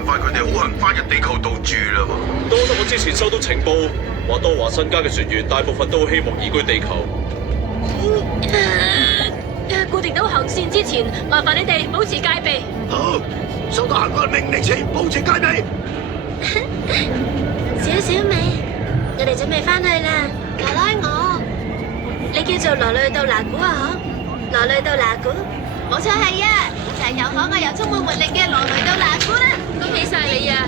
快佢哋好行翻入地球度住啦。多得我之前收到情報，話多華新家嘅船員大部分都希望移居地球。固定到航線之前，麻煩你哋保持戒備。好，收到行軍命令前保持戒備。小美，我哋準備翻去啦。奶奶我，你叫做羅累度拿古啊？嗬，羅累度拿古，冇錯係啊，就係又可愛又充滿活力嘅羅累度拿古啦。恭喜晒你啊！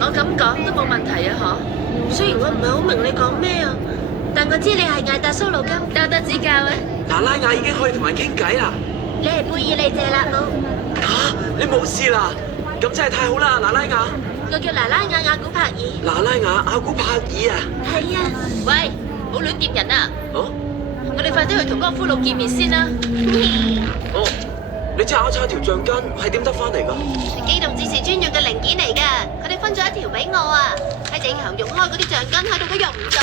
我咁講都冇問題啊，嗬。雖然我唔係好明你講咩啊，但我知你係艾達蘇魯金，多多指教啊。娜拉雅已經可以同人傾偈啦。你係貝爾利謝拉姆。吓，你冇事啦？咁真係太好啦，娜拉雅。我叫娜拉雅雅古柏爾。娜拉雅阿古柏爾啊？係啊。喂，唔好亂掂人啊！哦，我哋快啲去同江夫佬見面先啦。哦，你隻拗叉條橡筋係點得翻嚟噶？機動戰士專用嘅零件嚟噶，佢哋分咗一條俾我啊！喺地球用開嗰啲橡筋喺度都用唔到。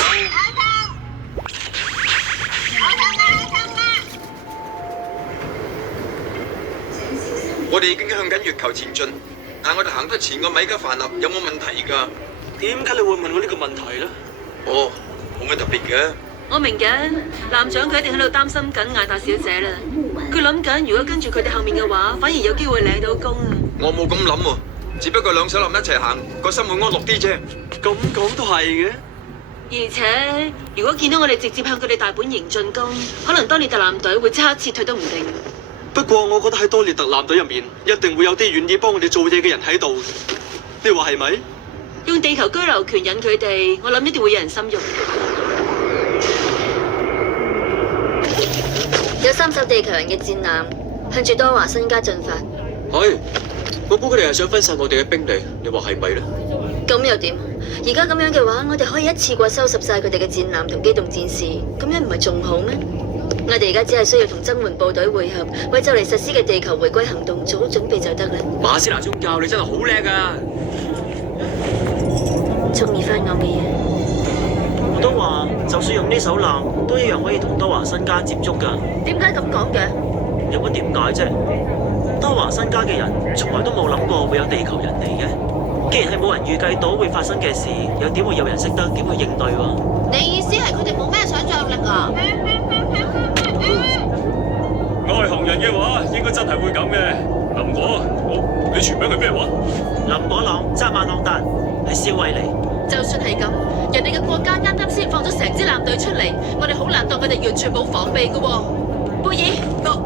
我哋已經向緊月球前進，但我哋行得前個米加凡納有冇問題㗎？點解你會問我呢個問題咧？哦，冇乜特別嘅。我明嘅，艦長佢一定喺度擔心緊艾達小姐啦。佢諗緊，如果跟住佢哋後面嘅話，反而有機會領到功啊！我冇咁諗喎，只不過兩手攬一齊行，個心會安樂啲啫。咁講都係嘅。而且，如果見到我哋直接向佢哋大本營進攻，可能多列特艦隊會即刻撤退都唔定。不過我覺得喺多列特艦隊入面，一定會有啲願意幫我哋做嘢嘅人喺度。你話係咪？用地球居留權引佢哋，我諗一定會有人心喐。有3艘地球人嘅戰艦向住多華新家進發。係，我估佢哋係想分散我哋嘅兵力。你話係咪咧？咁又點？而家咁樣嘅話，我哋可以一次過收拾晒佢哋嘅戰艦同機動戰士，咁樣唔係仲好咩？我哋而家只係需要同增援部隊會合，為就嚟實施嘅地球回歸行動做好準備就得啦。馬斯拿宗教，你真係好叻啊！中意翻我嘅嘢。我都話，就算用呢艘艦，都一樣可以同多華新家接觸㗎。點解咁講嘅？有乜點解啫？多華新家嘅人從來都冇諗過會有地球人嚟嘅。既然係冇人預計到會發生嘅事，又點會有人識得點去應對喎？你意思係佢哋冇咩想像力啊？外行人嘅話，應該真係會咁嘅。林果，你全名係咩話？林果朗、扎曼朗達係少尉嚟。就算係咁，人哋嘅國家啱啱先放咗成支艦隊出嚟，我哋好難當佢哋完全冇防備㗎喎。貝爾，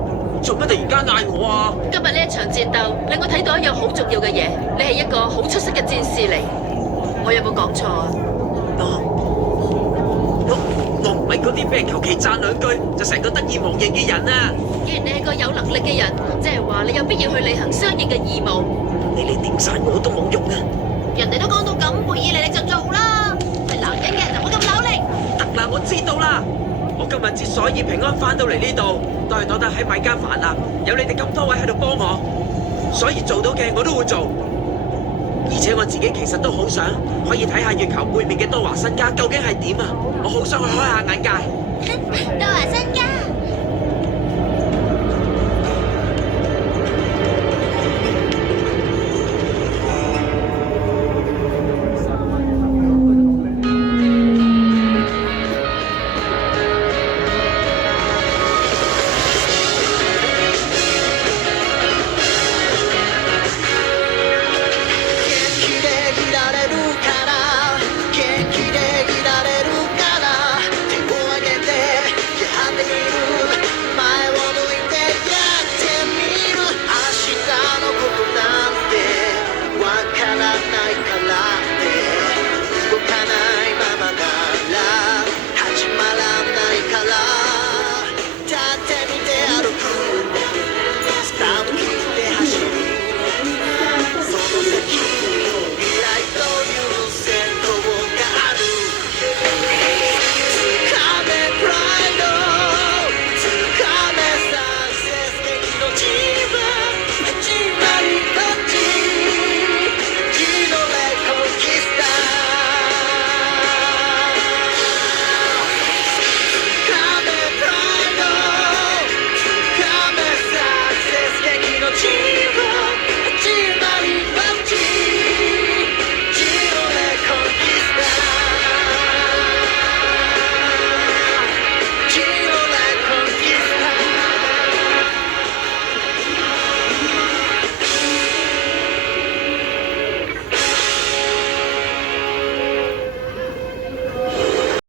做乜突然間嗌我啊？今日呢一場戰鬥令我睇到一樣好重要嘅嘢，你係一個好出色嘅戰士嚟。我有冇講錯啊？我唔係嗰啲俾人求其讚兩句就成個得意忘形嘅人啊！既然你係個有能力嘅人，即係話你有必要去履行相應嘅義務。你哋點晒我都冇用啊！人哋都講到咁，貝爾你就做啦。係男人嘅就冇咁扭力。得啦，我知道啦。我今日之所以平安翻到嚟呢度，都係覺得喺米加凡納有你哋咁多位喺度幫我，所以做到嘅我都會做。而且我自己其實都好想可以睇下月球背面嘅多華新家究竟係點啊！我好想去開下眼界。多華新家。